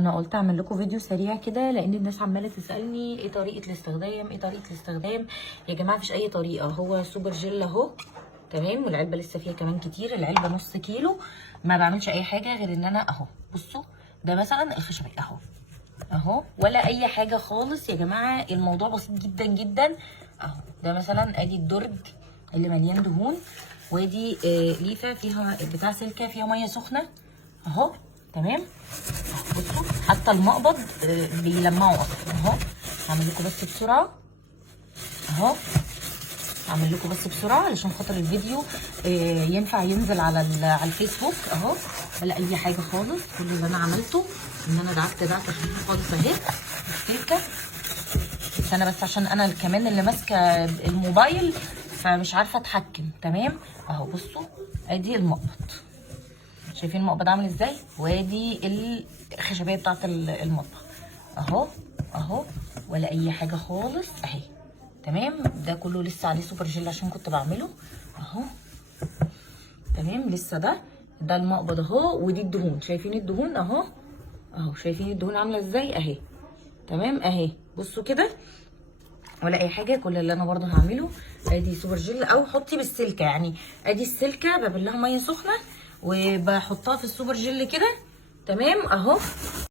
انا قلت اعمل لكم فيديو سريع كده، لان الناس عماله تسالني ايه طريقه الاستخدام، ايه طريقه الاستخدام. يا جماعه مفيش اي طريقه، هو سوبر جل اهو تمام، والعلبه لسه فيها كمان كتير، العلبه نص كيلو. ما بعملش اي حاجه غير ان انا اهو بصوا، ده مثلا الخشبيه اهو اهو، ولا اي حاجه خالص يا جماعه، الموضوع بسيط جدا جدا اهو. ده مثلا ادي الدرج اللي مليان دهون، وادي ليفه فيها بتاع سلكه فيها ميه سخنه اهو تمام. بصوا حتى المقبض بيلمعوا اصلا اهو. هعمل لكم بس بسرعه اهو، هعمل لكم بس بسرعه علشان خاطر الفيديو ينفع ينزل على الفيسبوك اهو. ولا اي حاجه خالص، كل اللي انا عملته ان انا دعكت دعكه خفيفه خالص اهي السلكه. بس انا بس عشان انا كمان اللي ماسكه الموبايل فمش عارفه اتحكم تمام اهو. بصوا ادي المقبض، شايفين المقبض عامل ازاي، وادي الخشبيه بتاعت المطبخ اهو اهو، ولا اي حاجه خالص اهي تمام. ده كله لسه عليه سوبر جل عشان كنت بعمله اهو تمام. لسه ده المقبض اهو، ودي الدهون، شايفين الدهون اهو اهو، شايفين الدهون عامله ازاي اهي تمام اهي. بصوا كده ولا اي حاجه، كل اللي انا برضه هعمله ادي سوبر جل، او حطي بالسلكه يعني، ادي السلكه ببلها ميه سخنه وبحطها في السوبر جل كده تمام اهو.